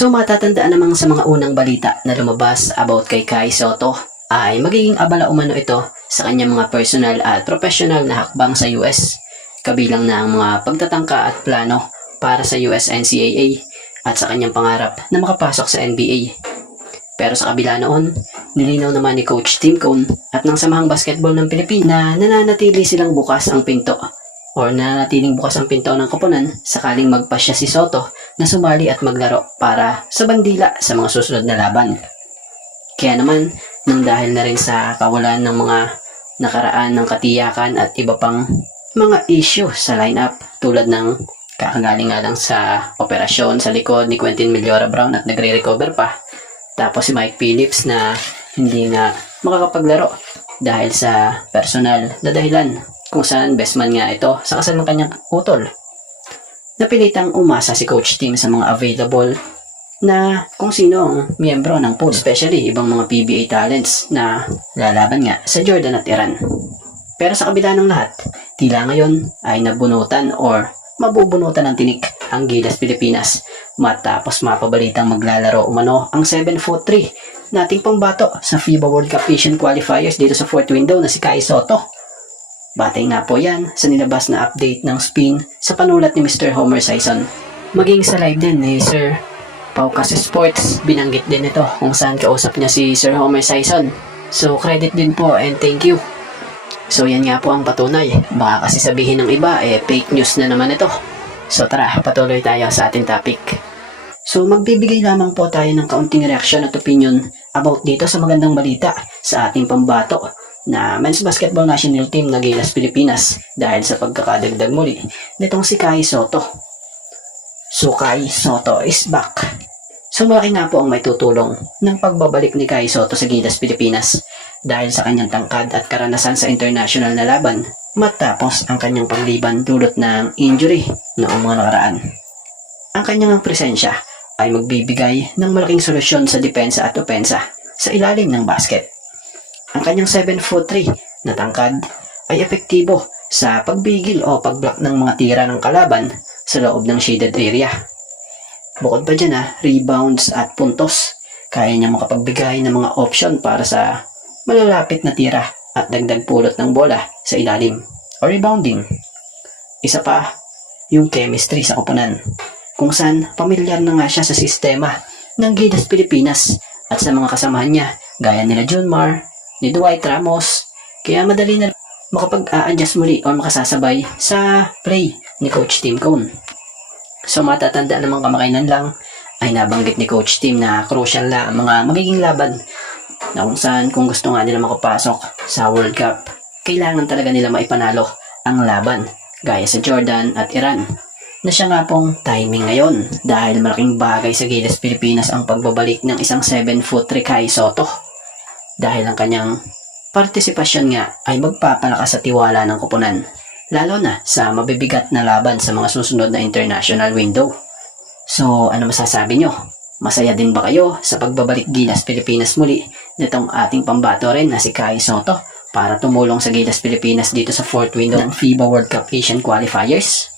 So matatandaan namang sa mga unang balita na lumabas about kay Kai Sotto ay magiging abala umano ito sa kanyang mga personal at professional na hakbang sa US, kabilang na ang mga pagtatangka at plano para sa US NCAA at sa kanyang pangarap na makapasok sa NBA. Pero sa kabila noon, nilinaw naman ni Coach Tim Cone at ng Samahang Basketball ng Pilipinas na nananatili silang bukas ang pinto nananatiling bukas ang pinto ng koponan sakaling magpasya si Sotto na sumali at maglaro para sa bandila sa mga susunod na laban. Kaya naman, nang dahil na rin sa kawalan ng mga nakaraan ng katiyakan at iba pang mga issue sa lineup tulad ng kakagaling nga lang sa operasyon sa likod ni Quentin Millora Brown at nagre-recover pa. Tapos si Mike Phillips na hindi nga makakapaglaro dahil sa personal na dahilan kung saan best man nga ito sa kasal ng kanyang utol. Napilitang umasa si Coach Tim sa mga available na kung sino ang miyembro ng pool, especially ibang mga PBA talents na lalaban nga sa Jordan at Iran. Pero sa kabila ng lahat, tila ngayon ay nabunutan or mabubunutan ng tinik ang Gilas Pilipinas matapos mapabalitang maglalaro umano ang 7'3" nating pambato sa FIBA World Cup Asian Qualifiers dito sa 4th window na si Kai Sotto. Batay nga po yan sa nilabas na update ng spin sa panulat ni Mr. Homer Sison. Maging sa live din ni Sir Paukas Sports, binanggit din ito kung saan kausap niya si Sir Homer Sison. So credit din po and thank you. So yan nga po ang patunay. Baka kasi sabihin ng iba fake news na naman ito. So tara, patuloy tayo sa ating topic. So magbibigay lamang po tayo ng kaunting reaction at opinion about dito sa magandang balita sa ating pambato na Men's Basketball National Team na Gilas Pilipinas dahil sa pagkakadagdag muli nitong si Kai Sotto. So Kai Sotto is back. So malaki nga po ang may tutulong ng pagbabalik ni Kai Sotto sa Gilas Pilipinas dahil sa kanyang tangkad at karanasan sa international na laban matapos ang kanyang pagliban dulot ng injury noong mga nakaraan. Ang kanyang presensya ay magbibigay ng malaking solusyon sa depensa at opensa sa ilalim ng basket. Ang kanyang 7'3" na tangkad ay epektibo sa pagbigil o pagblock ng mga tira ng kalaban sa loob ng shaded area. Bukod pa dyan rebounds at puntos, kaya niya makapagbigay ng mga option para sa malalapit na tira at dagdag pulot ng bola sa ilalim o rebounding. Isa pa, yung chemistry sa koponan, kung saan pamilyar na nga siya sa sistema ng Gilas Pilipinas at sa mga kasamahan niya gaya nila Junmar, ni Dwight Ramos, kaya madali na makapag-a-adjust muli o makasasabay sa play ni Coach Tim Cone. So matatandaan namang kamakailan lang ay nabanggit ni Coach Tim na crucial na ang mga magiging laban na kung saan kung gusto nga nila makapasok sa World Cup, kailangan talaga nila maipanalo ang laban gaya sa Jordan at Iran na siya nga pong timing ngayon dahil malaking bagay sa Gilas Pilipinas ang pagbabalik ng isang 7'3" Kai Sotto dahil ang kanyang partisipasyon nga ay magpapalakas sa tiwala ng koponan lalo na sa mabibigat na laban sa mga susunod na international window. So ano masasabi nyo? Masaya din ba kayo sa pagbabalik Gilas Pilipinas muli nitong ating pambato rin na si Kai Sotto para tumulong sa Gilas Pilipinas dito sa 4th window ng FIBA World Cup Asian Qualifiers?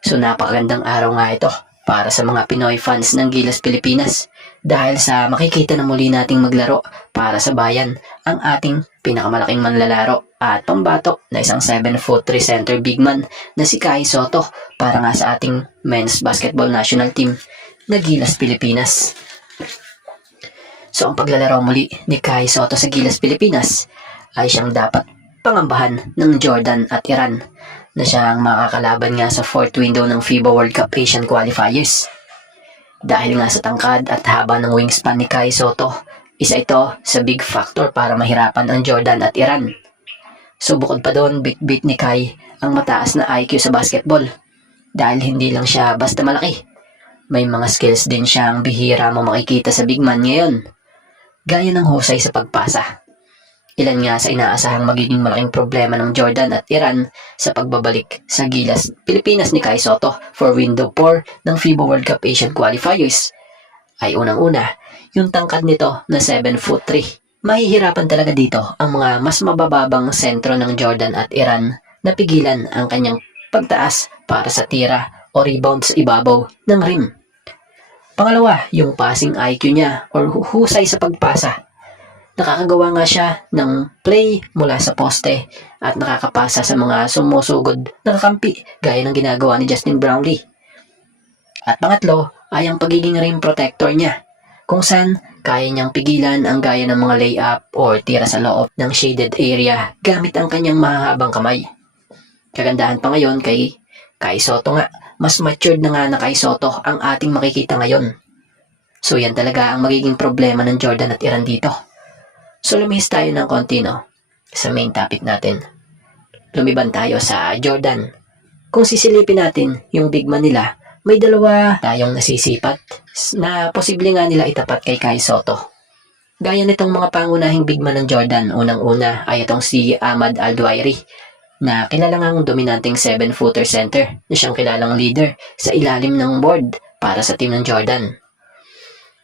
So napakagandang araw nga ito para sa mga Pinoy fans ng Gilas Pilipinas dahil sa makikita na muli nating maglaro para sa bayan ang ating pinakamalaking manlalaro at pambato na isang 7'3" center big man na si Kai Sotto para nga sa ating Men's Basketball National Team na Gilas Pilipinas. So ang paglalaro muli ni Kai Sotto sa Gilas Pilipinas ay siyang dapat pangambahan ng Jordan at Iran na siyang makakalaban nga sa 4th window ng FIBA World Cup Asian Qualifiers. Dahil nga sa tangkad at haba ng wingspan ni Kai Sotto, isa ito sa big factor para mahirapan ang Jordan at Iran. So bukod pa doon, bit ni Kai ang mataas na IQ sa basketball dahil hindi lang siya basta malaki. May mga skills din siyang bihira mo makikita sa big man ngayon, gaya ng husay sa pagpasa. Ilan nga sa inaasahang magiging malaking problema ng Jordan at Iran sa pagbabalik sa Gilas Pilipinas ni Kai Sotto for Window 4 ng FIBA World Cup Asian Qualifiers ay unang-una, yung tangkad nito na 7'3". Mahihirapan talaga dito ang mga mas mabababang sentro ng Jordan at Iran na pigilan ang kanyang pagtaas para sa tira o rebound sa ibabaw ng rim. Pangalawa, yung passing IQ niya or husay sa pagpasa. Nakakagawa nga siya ng play mula sa poste at nakakapasa sa mga sumusugod na kakampi gaya ng ginagawa ni Justin Brownlee. At pangatlo ay ang pagiging rim protector niya, kung saan kaya niyang pigilan ang gaya ng mga layup or tira sa loob ng shaded area gamit ang kanyang mahahabang kamay. Kagandahan pa ngayon kay Kai Sotto nga, mas matured na nga na Kai Sotto ang ating makikita ngayon. So yan talaga ang magiging problema ng Jordan at Iran dito. So lumihis tayo ng konti sa main topic natin. Lumiban tayo sa Jordan. Kung sisilipin natin yung big man nila, may dalawa tayong nasisipat na posible nga nila itapat kay Kai Sotto. Gaya nitong mga pangunahing big man ng Jordan, unang-una ay itong si Ahmad Al-Duwairi na kilala ngang dominanteng 7-footer center na siyang kilalang leader sa ilalim ng board para sa team ng Jordan.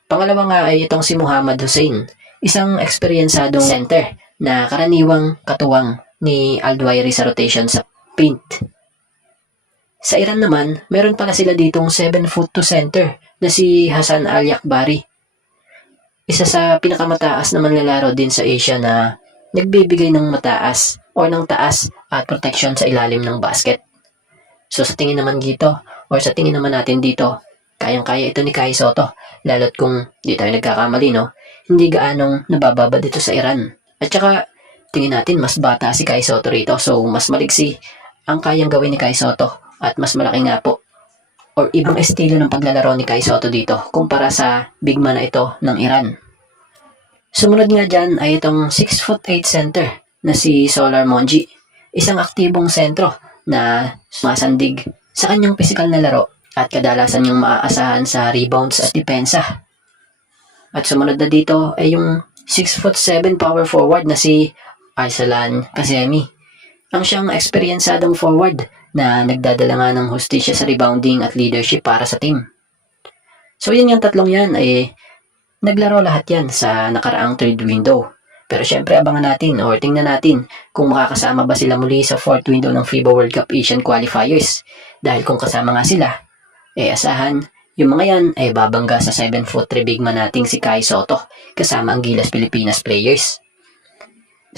Pangalawa nga ay itong si Muhammad Hussein, isang eksperyensadong center na karaniwang katuwang ni Al-Duwairi sa rotation sa paint. Sa Iran naman, meron pala sila ditong 7'2" center na si Hassan Al-Yakbari. Isa sa pinakamataas na manlalaro din sa Asia na nagbibigay ng mataas o ng taas at protection sa ilalim ng basket. So sa tingin naman natin dito, kayang-kaya ito ni Kai Sotto, lalo't kung di tayo nagkakamali, hindi gaanong nabababa dito sa Iran. At saka, tingin natin mas bata si Kai Sotto rito, so mas maliksi ang kayang gawin ni Kai Sotto. At mas malaki nga po or ibang estilo ng paglalaro ni Kai Sotto dito kumpara sa big man na ito ng Iran. Sumunod nga dyan ay itong 6'8" center na si Solar Monji, isang aktibong sentro na sumasandig sa kanyang pisikal na laro at kadalasan yung maaasahan sa rebounds at depensa. At sumunod na dito ay yung 6'7" power forward na si Arsalan Kazemi, ang siyang eksperyensadong forward na nagdadala nga ng hustisya sa rebounding at leadership para sa team. So yun yung tatlong yan ay naglaro lahat yan sa nakaraang third window. Pero syempre abangan natin or tingnan natin kung makakasama ba sila muli sa fourth window ng FIBA World Cup Asian Qualifiers. Dahil kung kasama nga sila, asahan yung mga yan ay babangga sa 7'3" big man nating si Kai Sotto kasama ang Gilas Pilipinas players.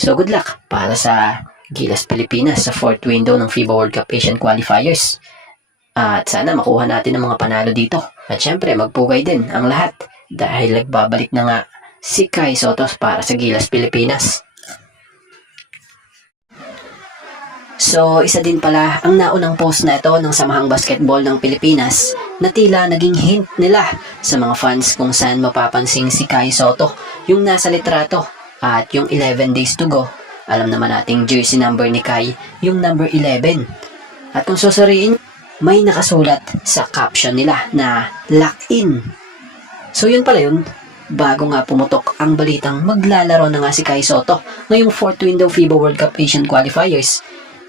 So good luck para sa Gilas Pilipinas sa fourth window ng FIBA World Cup Asian Qualifiers. At sana makuha natin ang mga panalo dito. At syempre magpugay din ang lahat dahil nagbabalik na nga si Kai Sotto para sa Gilas Pilipinas. So isa din pala ang naunang post na ito ng Samahang Basketball ng Pilipinas na tila naging hint nila sa mga fans kung saan mapapansing si Kai Sotto, yung nasa litrato at yung 11 days to go. Alam naman nating jersey number ni Kai, yung number 11. At kung susuriin, may nakasulat sa caption nila na lock in. So yun pala yun, bago nga pumutok ang balitang maglalaro na nga si Kai Sotto ngayong fourth window FIBA World Cup Asian Qualifiers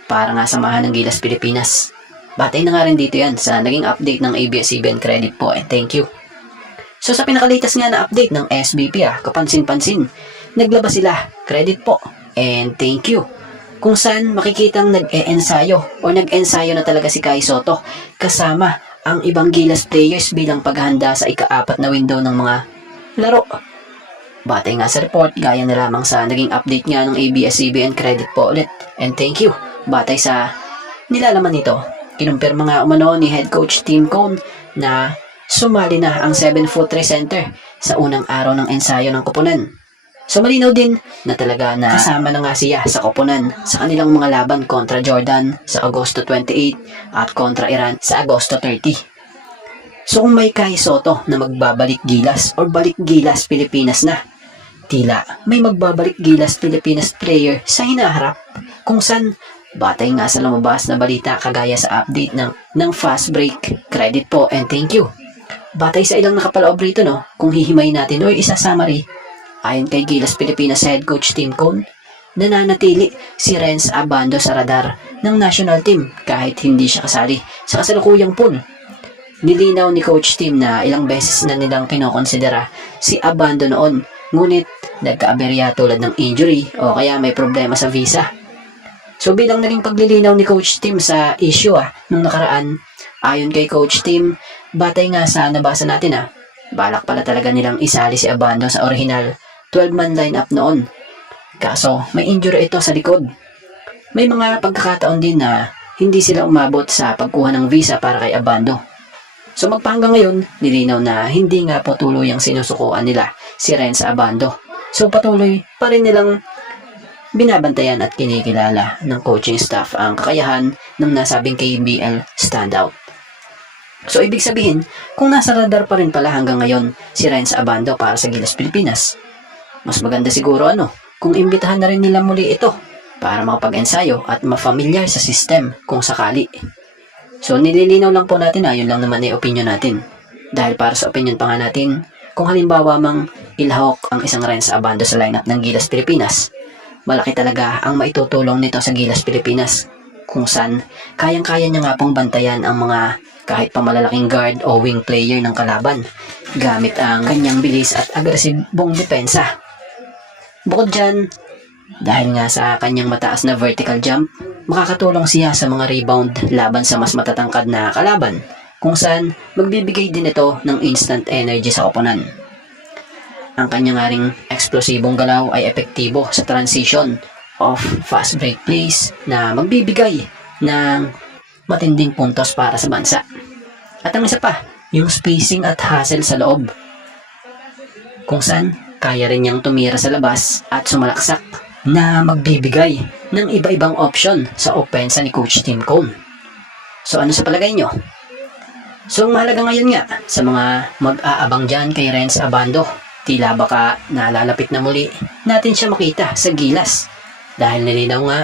para nga samahan ng Gilas Pilipinas. Batay na nga rin dito yan sa naging update ng ABS-CBN credit po and thank you. So sa pinakalitas nga na update ng SBP kapansin-pansin, naglabas sila, credit po. And thank you. Kung saan makikitang nag-e-ensayo o nag-ensayo na talaga si Kai Sotto kasama ang ibang Gilas players bilang paghahanda sa ika-4 na window ng mga laro. Batay nga sa report, gaya na lamang sa naging update nga ng ABS-CBN credit po ulit. And thank you. Batay sa nilalaman nito, kinumpirma nga umano ni head coach Tim Cone na sumali na ang 7'3" center sa unang araw ng ensayo ng koponan. So malinaw din na talaga na kasama na nga siya sa koponan sa kanilang mga laban kontra Jordan sa Agosto 28 at kontra Iran sa Agosto 30. So kung may Kai Sotto na magbabalik Gilas or balik Gilas Pilipinas na, tila may magbabalik Gilas Pilipinas player sa hinaharap kung saan batay nga sa lumabas na balita kagaya sa update ng fast break. Credit po and thank you. Batay sa ilang nakapaloob rito kung hihimay natin o isa-summary, ayon kay Gilas Pilipinas head coach Tim Cone, nananatili si Renz Abando sa radar ng national team kahit hindi siya kasali sa kasalukuyang pool. Nilinaw ni Coach Tim na ilang beses na nilang kinokonsidera si Abando noon, ngunit nagkaaberya tulad ng injury o kaya may problema sa visa. So bilang naging paglilinaw ni Coach Tim sa issue nung nakaraan, Ayon kay Coach Tim, batay nga sa nabasa natin balak pala talaga nilang isali si Abando sa original 12-man lineup noon. Kaso may injury ito sa likod. May mga pagkakataon din na hindi sila umabot sa pagkuha ng visa para kay Abando. So magpahanggang ngayon, nilinaw na hindi nga po tuluyang sinusukuan nila si Renz Abando. So patuloy pa rin nilang binabantayan at kinikilala ng coaching staff ang kakayahan ng nasabing KBL standout. So ibig sabihin, kung nasa radar pa rin pala hanggang ngayon si Renz Abando para sa Gilas Pilipinas, mas maganda siguro kung imbitahan na rin nila muli ito para makapag-ensayo at mafamiliar sa system kung sakali. So nililinaw lang po natin yun lang naman ay opinion natin. Dahil para sa opinion pa nga natin, kung halimbawa mang ilahok ang isang Renz Abando sa lineup ng Gilas Pilipinas, malaki talaga ang maitutulong nito sa Gilas Pilipinas, kung saan kayang-kaya niya nga pong bantayan ang mga kahit pa malalaking guard o wing player ng kalaban gamit ang kanyang bilis at agresibong depensa. Bukod dyan, dahil nga sa kanyang mataas na vertical jump, makakatulong siya sa mga rebound laban sa mas matatangkad na kalaban, kung saan magbibigay din ito ng instant energy sa koponan. Ang kanyang ring eksplosibong galaw ay epektibo sa transition of fast break plays na magbibigay ng matinding puntos para sa bansa. At ang isa pa, yung spacing at hustle sa loob, kung saan kaya rin niyang tumira sa labas at sumalaksak na magbibigay ng iba-ibang option sa opensa ni Coach Tim Cone. So ano sa palagay nyo? So ang mahalaga ngayon nga sa mga mag-aabang dyan kay Renz Abando, tila baka nalalapit na muli natin siya makita sa Gilas, dahil nilinaw nga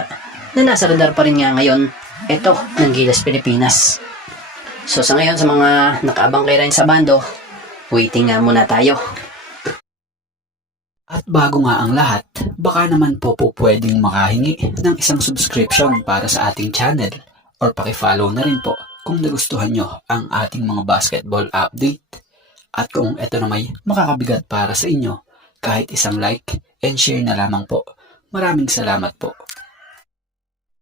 na nasa radar pa rin nga ngayon ito ng Gilas Pilipinas. So sa ngayon, sa mga nakaabang kay Renz Abando, waiting nga muna tayo. At bago nga ang lahat, baka naman po pwedeng makahingi ng isang subscription para sa ating channel or pakifollow na rin po kung nagustuhan nyo ang ating mga basketball update. At kung ito na may makakabigat para sa inyo, kahit isang like and share na lamang po. Maraming salamat po.